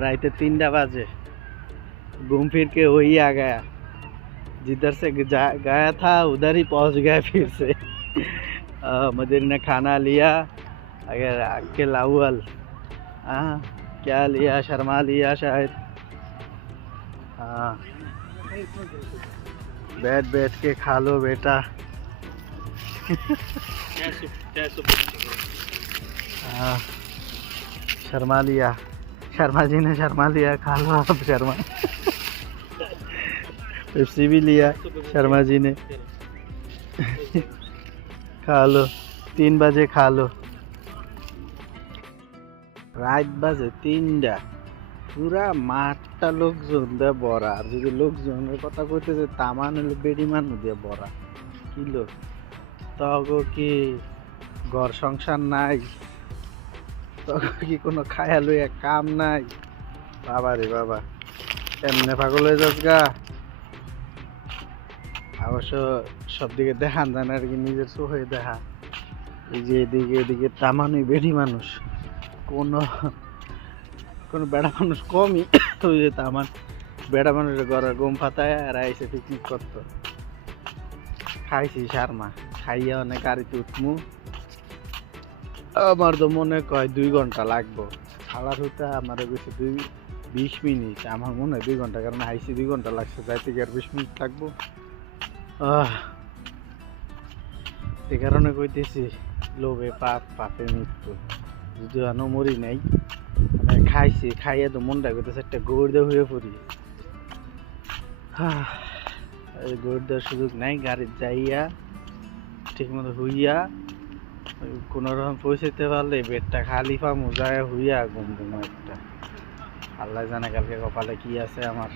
रात तीन बजे। घूम फिर के वही आ गया। जिधर से गया था उधर ही पहुँच गया फिर से। मदिर ने खाना लिया अगर के लाउल हाँ क्या लिया शर्मा लिया शायद। हाँ बैठ बैठ के खा लो बेटा। हाँ शर्मा लिया। शर्मा जी ने शर्मा लिया खा लो आप शर्मा पेप्सी भी लिया शर्मा जी ने खा लो तीन बजे खा लो রাত বাজে তিনটা পুরা মাঠটা লোকজন দিয়ে ভরা আর যদি লোকজনের কথা কইতেছে তামান হলো বেড়ি মানুষ দিয়ে ভরা কি লোক তগো কি ঘর সংসার নাই তখন কি কোনো খায়া লইয়া কাম নাই? বাবা রে বাবা এমনি পাগল হয়ে যাস গা? অবশ্য সব দিকে দেখান যায় আর কি, নিজের চোখে দেখা। এই যে এদিকে এদিকে তামানুই বেড়ি মানুষ, কোনো কোনো বেড়া মানুষ কমই। ওই যে তামান, বেড়া মানুষের ঘরে গম ফাতায় আর আইসে পিকনিক করতো। খাইছি শার্মা খাইয়া অনেক গাড়িতে উঠমু। আমার তো মনে কয় দুই ঘণ্টা লাগবো। খালার হইতে আমার বেশি দুই, বিশ মিনিট, আমার মনে হয় দুই ঘণ্টা, কারণ আইসি দুই ঘণ্টা লাগছে, যাইতে গিয়ে আর বিশ মিনিট লাগবো। সে কারণে কইতেছি, লোভে পাপ, পাপে মৃত্যু। যদি আনো মরি নাই আমি খাইছি, খাইয়া তো মনটা করতেছে একটা গৌড় দিয়ে হয়ে পড়ি। গৌড় দেওয়ার সুযোগ নাই গাড়ির যাইয়া ঠিক মতো হইয়া কোন রকম পৌঁছাতে পারলে বেডটা খালি পামু যায় হইয়া ঘুম ঘুম একটা। আল্লাহ জানে কালকে কপালে কি আছে আমার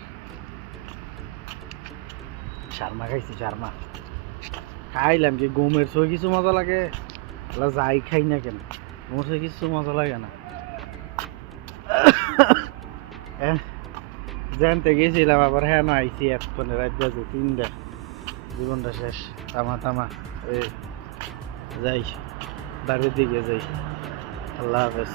শার্মা খাইছি শার্মা খাইলাম কি, গমের ছয় কিছু মজা লাগে। আল্লাহ যাই খাই না কেন? গমের ছয় কিছু মজা লাগে না। জানতে গেছিলাম, আবার হ্যাঁ আইসি এতক্ষণে, রাত বাজে তিনটা। জীবনটা শেষ, তামা তামা। এই যাই বাড়ির দিকে যাই। আল্লাহ হাফেজ।